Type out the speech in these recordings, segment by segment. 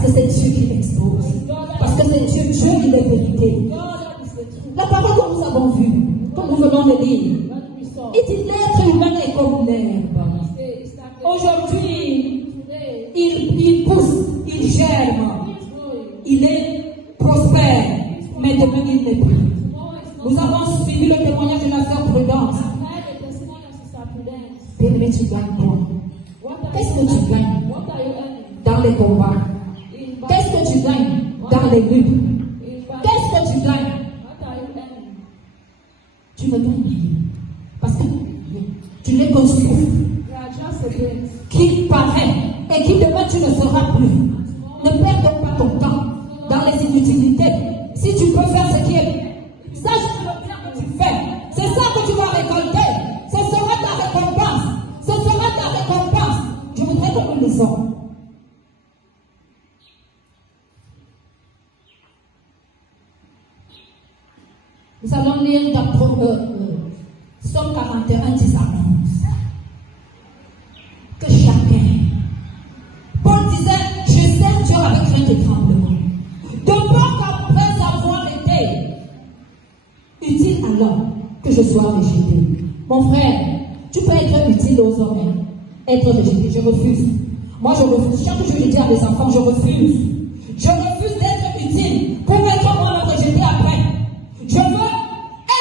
Parce que c'est Dieu qui l'expose. Parce que c'est Dieu qui est vérité. La parole que nous avons vue, comme nous venons de lire, il dit l'être humain est comme l'herbe. Aujourd'hui, il pousse, il germe, il est prospère, mais demain il n'est plus. Nous avons suivi le témoignage de la sœur Prudence. Bien-aimé, tu gagnes quoi? Qu'est-ce que tu gagnes dans les combats? Qu'est-ce que tu gagnes dans les luttes? Qu'est-ce que tu gagnes? Tu ne peux oublier. Parce que tu n'es qu'un souffle qui paraît et qui demain tu ne seras plus. Ne perds donc pas ton temps dans les inutilités. Si tu peux faire ce qui est, sache que le bien que tu fais, c'est ça que tu vas récolter. Ce sera ta récompense. Ce sera ta récompense. Je voudrais que nous lisons. Nous allons lire dans Psaume 41, 10 à 11. Que chacun. Paul disait, je sers Dieu avec crainte et tremblement. De peur qu'après avoir été utile à l'homme, que je sois rejeté. Mon frère, tu peux être utile aux hommes, être rejeté. Je refuse. Moi, je refuse. Chaque jour, je dis à mes enfants, je refuse. Je refuse d'être utile pour être moi rejeté après. Je veux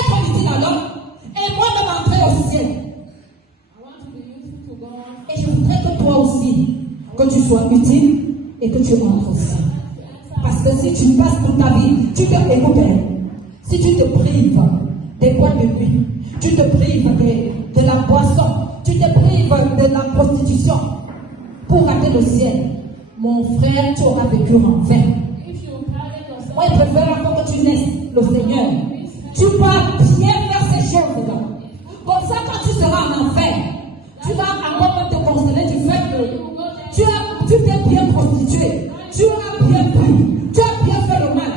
être utile à l'homme et moi-même entrer au ciel. Et je voudrais que toi aussi, que tu sois utile et que tu entres au ciel. Parce que si tu passes toute ta vie, tu te écoutes. Si tu te prives des boîtes de nuit, tu te prives de la boisson, tu te prives de la prostitution pour rater le ciel, mon frère, tu auras vécu en vain. Moi, je préfère encore que tu naisses le Seigneur. Tu vas bien faire ces choses-là. Comme ça, quand tu seras en enfer, tu vas encore te consoler du fait que tu t'es bien prostitué, tu as bien pris, tu as bien fait le mal.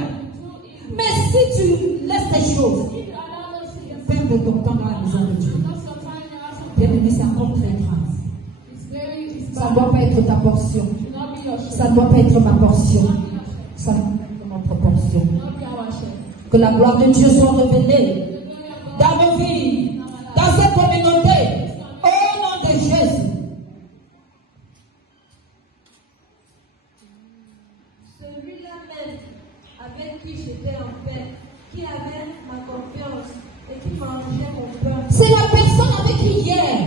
Mais si tu laisses ces choses, perds de ton temps dans la maison de Dieu. Bien-aimé, c'est encore très grave. Ça ne doit pas être ta portion. Ça ne doit pas être ma portion. Ça doit être notre portion. Que la gloire de Dieu soit révélée dans nos vies, dans cette communauté, au nom de Jésus. Celui-là même avec qui j'étais en paix, qui avait ma confiance et qui mangeait mon pain. C'est la personne avec qui hier